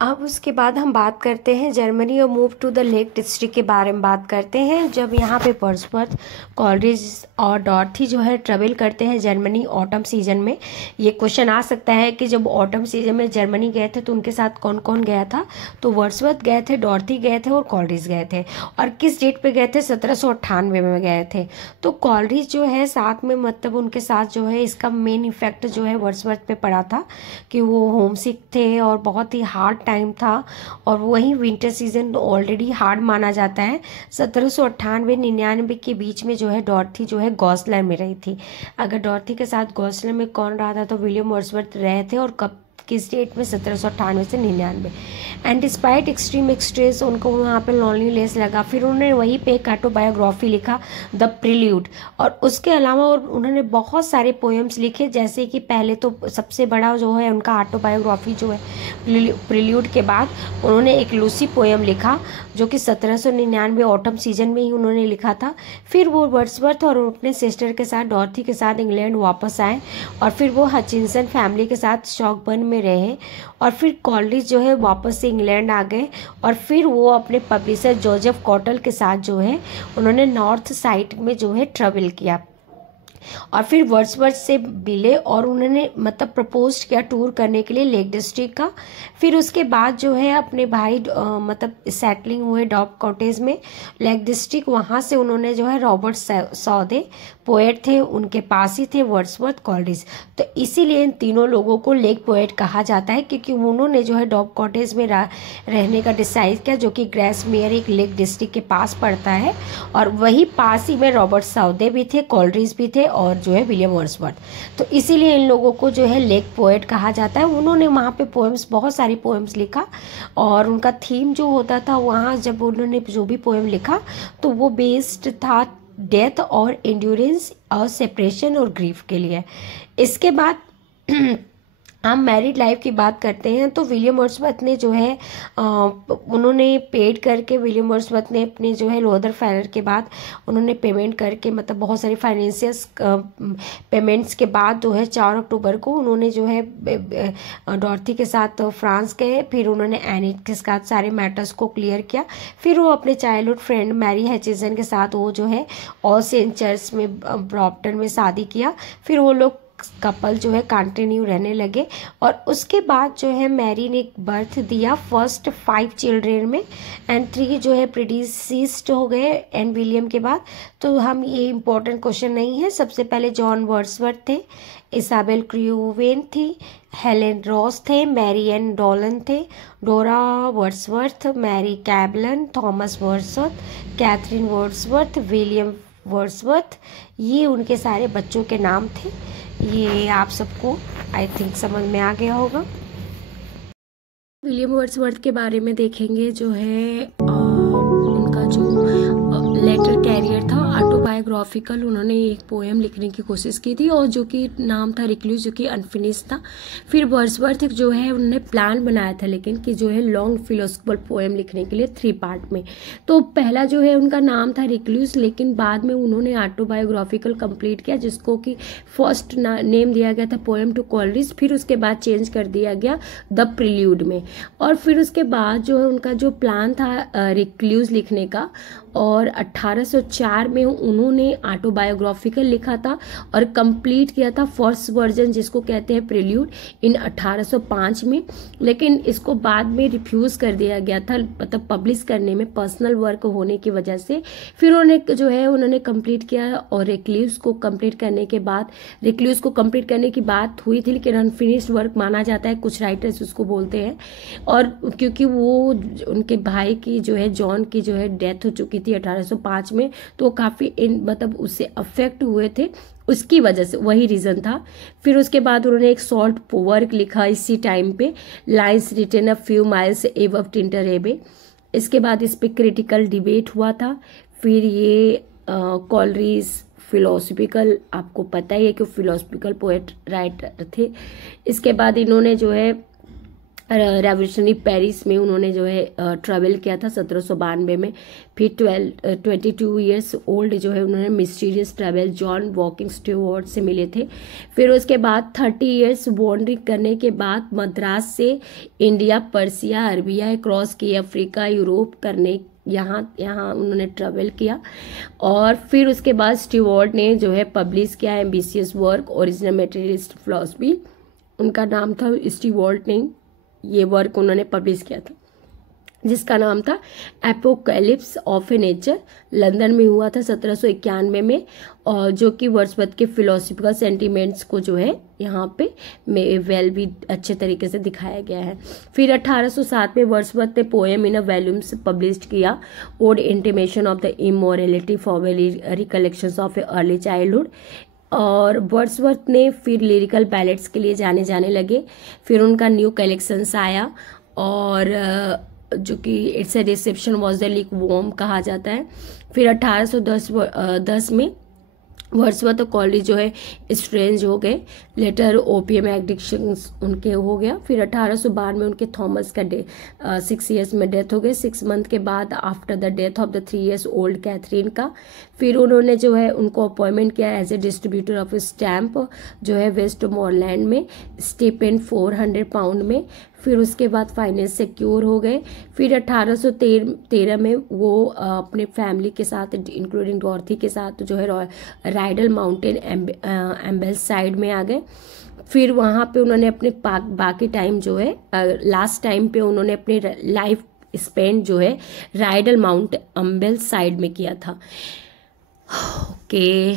अब उसके बाद हम बात करते हैं जर्मनी और move to the Lake District के बारे में बात करते हैं। जब यहाँ पे वर्ड्सवर्थ, कॉलरिज और डॉर्थी जो है ट्रेवल करते हैं जर्मनी ऑटम सीजन में। ये क्वेश्चन आ सकता है कि जब ऑटम सीजन में जर्मनी गए थे तो उनके साथ कौन कौन गया था। तो वर्ड्सवर्थ गए थे, डॉर्थी गए थे और कॉलरिज गए थे। और किस डेट पे गए थे? 1798 में गए थे। तो कॉलरिज जो है साथ में, मतलब उनके साथ जो है, इसका मेन इफेक्ट जो है वर्ड्सवर्थ पे पड़ा था कि वो होम सिक थे और बहुत ही हार्ड टाइम था। और वहीं विंटर सीजन ऑलरेडी हार्ड माना जाता है। 1798-99 के बीच में जो है डॉर्थी जो है गॉसलर में रही थी। अगर डॉर्थी के साथ गॉसलर में कौन रहा था तो विलियम वर्ड्सवर्थ रहे थे। और कब, किस डेट में? 1798 से 99। एंड डिस्पाइट एक्सट्रीम स्ट्रेस, उनको वहाँ पे लॉन्लीनेस लगा। फिर उन्होंने वहीं पे एक ऑटोबायोग्राफी लिखा, द प्रिल्यूड। और उसके अलावा और उन्होंने बहुत सारे पोएम्स लिखे, जैसे कि पहले तो सबसे बड़ा जो है उनका ऑटोबायोग्राफी जो है प्रिल्यूड के बाद उन्होंने एक लूसी पोएम लिखा जो कि 1799 ऑटम सीजन में ही उन्होंने लिखा था। फिर वो वर्ड्सवर्थ और अपने सिस्टर के साथ, डॉर्थी के साथ इंग्लैंड वापस आए और फिर वो हचिंसन फैमिली के साथ शॉकबर्न में रहे। और फिर कॉलरिज जो है वापस से इंग्लैंड आ गए और फिर वो अपने पब्लिशर जोसेफ कॉटल के साथ जो है उन्होंने नॉर्थ साइड में जो है ट्रेवल किया। और फिर वर्ड्सवर्थ से मिले और उन्होंने मतलब प्रपोज किया टूर करने के लिए लेक डिस्ट्रिक्ट का। फिर उसके बाद जो है अपने भाई मतलब सेटलिंग हुए डॉब कॉटेज में लेक डिस्ट्रिक्ट। वहाँ से उन्होंने जो है रॉबर्ट सौदे पोएट थे, उनके पास ही थे वर्ड्सवर्थ, कॉलरिज। तो इसीलिए इन तीनों लोगों को लेक पोएट कहा जाता है क्योंकि उन्होंने जो है डॉब कॉटेज में रहने का डिसाइड किया, जो कि ग्रेसमेयर एक लेक डिस्ट्रिक्ट के पास पड़ता है। और वही पास ही में रॉबर्ट सौदे भी थे, कॉलरिज भी थे और जो है विलियम वर्ड्सवर्थ। तो इसीलिए इन लोगों को जो है लेक पोएट कहा जाता है। उन्होंने वहाँ पे पोएम्स, बहुत सारी पोएम्स लिखा और उनका थीम जो होता था वहाँ, जब उन्होंने जो भी पोएम लिखा तो वो बेस्ड था डेथ और एंड्योरेंस और सेपरेशन और ग्रीफ के लिए। इसके बाद हम मैरिड लाइफ की बात करते हैं तो विलियम वर्ड्सवर्थ ने जो है उन्होंने पेड करके, विलियम वर्ड्सवर्थ ने अपने जो है लोदर फायर के बाद उन्होंने पेमेंट करके, मतलब बहुत सारी फाइनेंशियस पेमेंट्स के बाद जो है 4 अक्टूबर को उन्होंने जो है डॉर्थी के साथ फ्रांस गए। फिर उन्होंने एनिट के साथ सारे मैटर्स को क्लियर किया। फिर वो अपने चाइल्डहुड फ्रेंड मैरी हैचिसन के साथ वो जो है ऑल सेंट चर्च में ब्रॉम्पटन में शादी किया। फिर वो लोग कपल जो है कंटिन्यू रहने लगे। और उसके बाद जो है मैरी ने बर्थ दिया फर्स्ट 5 चिल्ड्रेन में एंड 3 जो है प्रीडिसीस्ड हो गए एंड विलियम के बाद। तो हम, ये इम्पोर्टेंट क्वेश्चन नहीं है। सबसे पहले जॉन वर्ड्सवर्थ थे, इसाबेल क्रूवेन थी, हेलेन रॉस थे, मैरी एन डॉलन थे, Dora Wordsworth, Mary Caballan, Thomas Wordsworth, Catherine Wordsworth, William Wordsworth. ये उनके सारे बच्चों के नाम थे। ये आप सबको आई थिंक समझ में आ गया होगा। विलियम वर्ड्सवर्थ के बारे में देखेंगे जो है उनका जो लेटर कैरियर था ऑटोबायोग्राफिकल। उन्होंने एक पोएम लिखने की कोशिश की थी और जो कि नाम था रिक्लूज, जो कि अनफिनिश था। फिर वर्ड्सवर्थ जो है उन्होंने प्लान बनाया था लेकिन कि जो है लॉन्ग फिलोसफिकल पोएम लिखने के लिए 3 पार्ट में। तो पहला जो है उनका नाम था रिक्लूज, लेकिन बाद में उन्होंने ऑटोबायोग्राफिकल कंप्लीट किया जिसको कि फर्स्ट नेम दिया गया था पोएम टू कॉलरिज। फिर उसके बाद चेंज कर दिया गया द प्रिल्यूड में। और फिर उसके बाद जो है उनका जो प्लान था रिक्लूज लिखने का, और 1804 में उन्होंने ऑटोबायोग्राफिकल लिखा था और कंप्लीट किया था फर्स्ट वर्जन जिसको कहते हैं प्रिल्यूड इन 1805 में। लेकिन इसको बाद में रिफ्यूज कर दिया गया था, मतलब पब्लिश करने में पर्सनल वर्क होने की वजह से। फिर उन्होंने जो है उन्होंने कंप्लीट किया और रिक्लूज को कंप्लीट करने के बाद, रिक्लूज को कंप्लीट करने की बात हुई थी लेकिन अनफिनिश्ड वर्क माना जाता है, कुछ राइटर्स उसको बोलते हैं। और क्योंकि वो उनके भाई की जो है जॉन की जो है डेथ हो चुकी थी 1805 में, तो काफ़ी मतलब उससे अफेक्ट हुए थे, उसकी वजह से वही रीज़न था। फिर उसके बाद उन्होंने एक शॉर्ट वर्क लिखा इसी टाइम पे, lines written a few miles above Tintern Abbey. इसके बाद इस पे क्रिटिकल डिबेट हुआ था। फिर ये कॉलरिज फिलोसफिकल, आपको पता ही है कि फिलोसफिकल पोएट राइटर थे। इसके बाद इन्होंने जो है रेवोल्यूशनरी पेरिस में उन्होंने जो है ट्रैवल किया था 1792 में। फिर 22 ईयर्स ओल्ड जो है उन्होंने mysterious travel John walking Stuart से मिले थे। फिर उसके बाद 30 ईयर्स वॉन्डरिंग करने के बाद मद्रास से इंडिया, पर्सिया, अरबिया क्रॉस किया, अफ्रीका, यूरोप करने यहाँ उन्होंने ट्रैवल किया। और फिर उसके बाद स्टुअर्ट ने जो है पब्लिश किया ambitious work original materialist philosophy, उनका नाम था स्टुअर्ट ने ये वर्क उन्होंने पब्लिश किया था जिसका नाम था apocalypse of A nature, London में हुआ था 1791 में, और जो कि वर्ड्सवर्थ के फिलोसफिकल सेंटिमेंट्स को जो है यहाँ पे वेल भी अच्छे तरीके से दिखाया गया है। फिर 1807 में वर्ड्सवर्थ ने poem in a volumes publish किया, ode intimation of the immortality for recollections of a early childhood. और वर्ड्सवर्थ ने फिर लिरिकल बैलेट्स के लिए जाने लगे। फिर उनका न्यू कलेक्शंस आया और जो कि it's a reception was the lukewarm कहा जाता है। फिर 1810 में वर्ड्सवर्थ और कॉलेज जो है स्ट्रेंज हो गए, लेटर ओपीएम एडिक्शन उनके हो गया। फिर 1812 में उनके थॉमस का 6 ईयर्स में डेथ हो गई, 6 मंथ के बाद after the death of the 3 years old Catherine का। फिर उन्होंने जो है उनको अपॉइंटमेंट किया as a distributor of stamp जो है वेस्ट मॉरलैंड में, स्टिपेंड 400 पाउंड में। फिर उसके बाद फाइनेंस सिक्योर हो गए। फिर 1813 में वो अपने फैमिली के साथ इंक्लूडिंग डॉर्थी के साथ जो है राइडल माउंटेन एम्बेल साइड में आ गए। फिर वहाँ पे उन्होंने अपने बाकी टाइम जो है लास्ट टाइम पे उन्होंने अपनी लाइफ स्पेंड जो है राइडल माउंट एम्बेल साइड में किया था। ओके